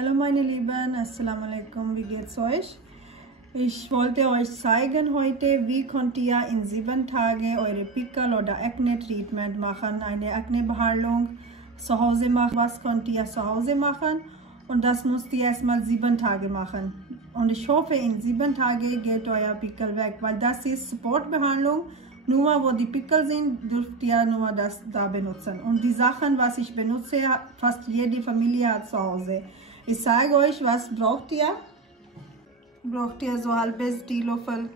Hallo meine Lieben, Assalamu alaikum, wie geht's euch? Ich wollte euch zeigen heute, wie könnt ihr in 7 Tagen eure Pickel oder Akne Treatment machen, eine Akne Behandlung zu Hause machen. Was könnt ihr zu Hause machen? Und das müsst ihr erstmal 7 Tage machen. Und ich hoffe, in 7 Tagen geht euer Pickel weg, weil das ist Supportbehandlung. Nur wo die Pickel sind, dürft ihr nur das da benutzen. Und die Sachen, was ich benutze, fast jede Familie hat zu Hause. Ich zeige euch, was braucht ihr. Braucht ihr so halbes Teelöffel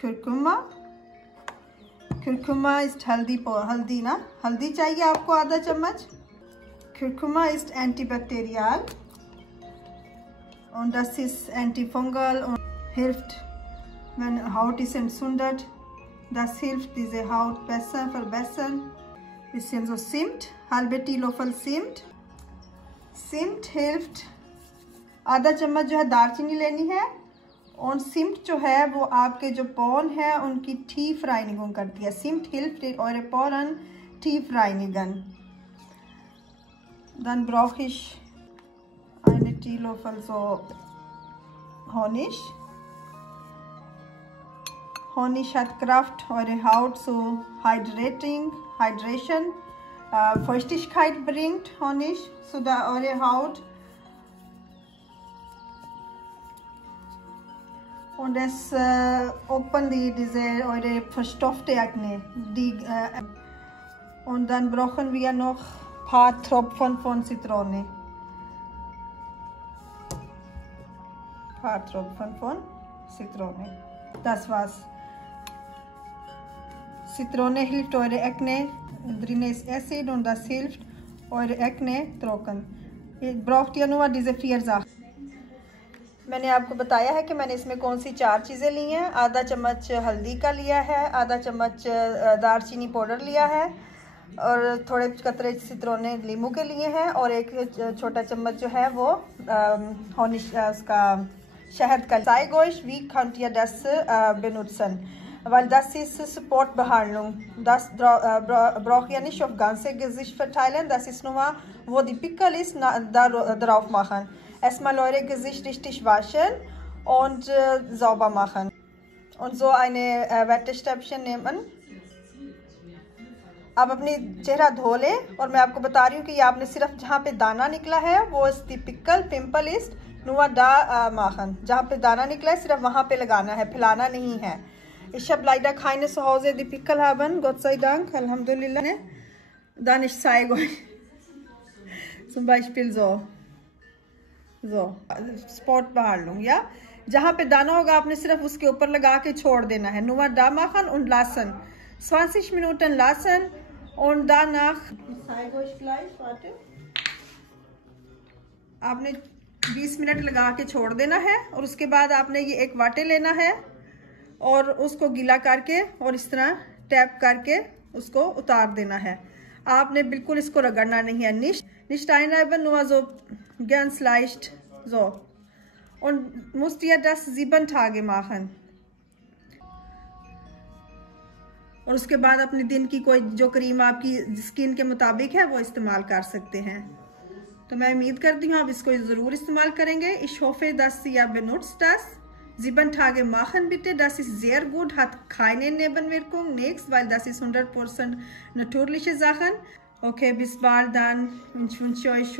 Kurkuma. Kurkuma ist हल्दी ना, हल्दी चाहिए आपको आधा चम्मच. Kurkuma ist antibakterial und das ist antifungal und hilft, wenn Haut ist entzündet. Das hilft, diese Haut besser verbessern. Bisschen so Zimt, halbe Teelöffel Zimt. Zimt hilft, आधा चम्मच जो है दालचीनी लेनी है और सिम्ट जो है वो आपके जो पोन है उनकी tiefreinigung करती है. Simt hilft eure Poren tiefreinigen. Dann brauche ich eine Teelöffel so Honig. Honig hat Kraft, eure Haut zu Hydration, Feuchtigkeit bringt Honig zu eure Haut. Und es open diese eure verstopfte Akne. Und dann brauchen wir noch ein paar Tropfen von Zitrone. Das war's. Zitrone hilft eure Akne. Drin ist Acid und das hilft eure Akne trocken. Ihr braucht ja nur diese 4 Sachen. मैंने आपको बताया है कि मैंने इसमें कौन सी 4 चीज़ें ली हैं. आधा चम्मच हल्दी का लिया है, आधा चम्मच दालचीनी पाउडर लिया है और थोड़े कतरे सितरोने नींबू के लिए हैं और एक छोटा चम्मच जो है वो उसका शहद का. Zeige euch, wie könnt ihr das benutzen, weil das ist Supportbehandlung. Das braucht ihr nicht auf ganze Gesicht verteilen, das ist nur, wo die Pickel ist, darauf machen. Erstmal eure Gesicht richtig waschen und sauber machen. Und so eine Wattestäbchen nehmen. आप अपनी चेहरा धो ले और मैं आपको बता रही हूँ कि ये आपने सिर्फ जहाँ पे दाना निकला है वो इसकी pimple ist nur da machen. जहाँ पे दाना निकला है सिर्फ वहाँ पे लगाना है, फैलाना नहीं है. Ich habe leider keine zu Hause, die Pickel haben, Gott sei Dank, Alhamdulillah. Dann ich zeige euch zum Beispiel so spot behandlung, ja. जहाँ पे दाना होगा आपने सिर्फ उसके ऊपर लगा के छोड़ देना है. Nur da machen und lassen. 20 Minuten lassen und danach, ich zeige euch gleich, warte. आपने 20 मिनट लगा के छोड़ देना है और उसके बाद आपने ये एक वाटे लेना है और उसको गीला करके और इस तरह टैप करके उसको उतार देना है. आपने बिल्कुल इसको रगड़ना नहीं है. Nicht einreiben, nur so ganz leicht so. Und müsst ihr das 7 Tage machen. और उसके बाद अपने दिन की कोई जो क्रीम आपकी स्किन के मुताबिक है वो इस्तेमाल कर सकते हैं. तो मैं उम्मीद करती हूँ आप इसको ज़रूर इस्तेमाल करेंगे. Ich hoffe, dass ihr benutzt das. 7 Tage machen bitte, das ist sehr gut, hat keine Nebenwirkung, nichts, weil das ist 100% natürliche Sachen. Okay, bis bald dann. Ich wünsche euch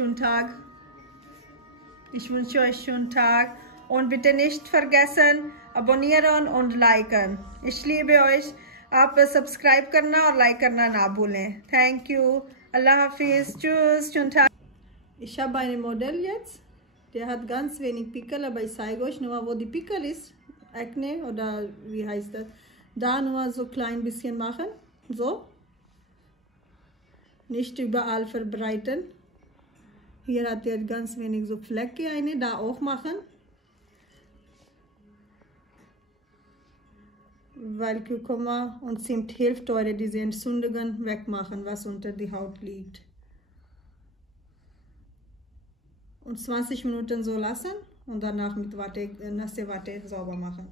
schönen Tag. Und bitte nicht vergessen, abonnieren und liken. Ich liebe euch. आप subscribe करना और like करना ना भूलें. Thank you. Allah Hafiz. Tschüss. Schönen Tag. Ich habe ein Modell jetzt. Der hat ganz wenig Pickel, aber ich zeige euch nur, wo die Pickel ist. Akne oder wie heißt das? Da nur so klein bisschen machen. So. Nicht überall verbreiten. Hier hat er ganz wenig so Flecke, da auch machen. Weil Kurkuma und Zimt hilft eure diese Entzündungen wegmachen, was unter die Haut liegt. Und 20 Minuten so lassen und danach mit nasse Watte sauber machen.